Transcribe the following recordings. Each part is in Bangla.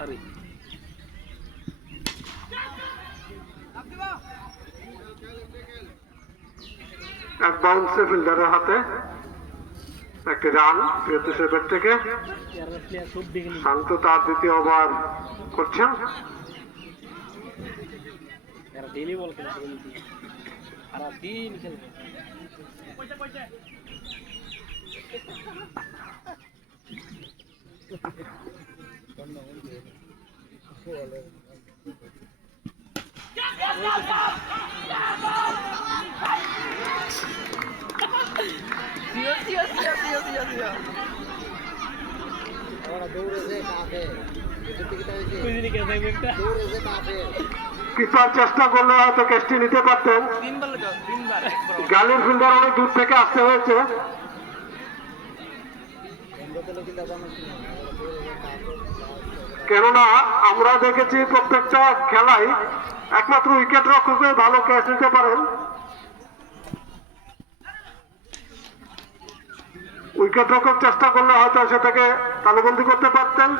এক বাউন্সে ফিল্ডারের হাতে একটি রান প্রিয়তোষের ব্যাট থেকে। শান্ত তার দ্বিতীয় ওভার করছেন। কিপার চেষ্টা করলে হয়তো ক্যাচটি নিতে পারতেন। গালির ফিল্ডার অনেক দূর থেকে আসতে হয়েছে। কেননা আমরা দেখেছি প্রত্যেকটা খেলায় একমাত্র উইকেট রক্ষকে ভালো ক্যাচ নিতে পারেন। উইকেট রক্ষক চেষ্টা করলে হয়তো সেটাকে তালুবন্দি করতে পারতেন।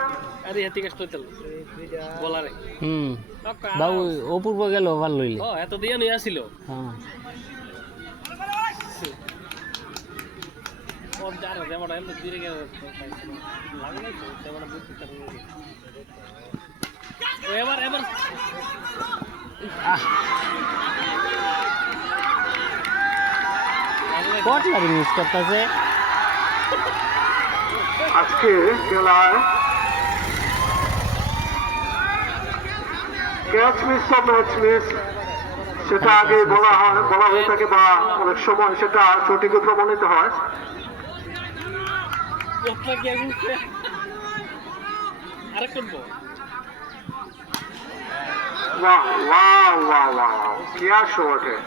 অপূর্ব গেল ওভার লইলে এত দিয়ে নিয়ে আসিল। মিস করতেছে আজকে খেলায় ক্যাচ মিস তো ম্যাচ মিস, সেটা আগে বলা হয়ে থাকে বা অনেক সময় সেটা সঠিক প্রমাণিত হয়। वाह वाह वाह वाह क्या शॉट है।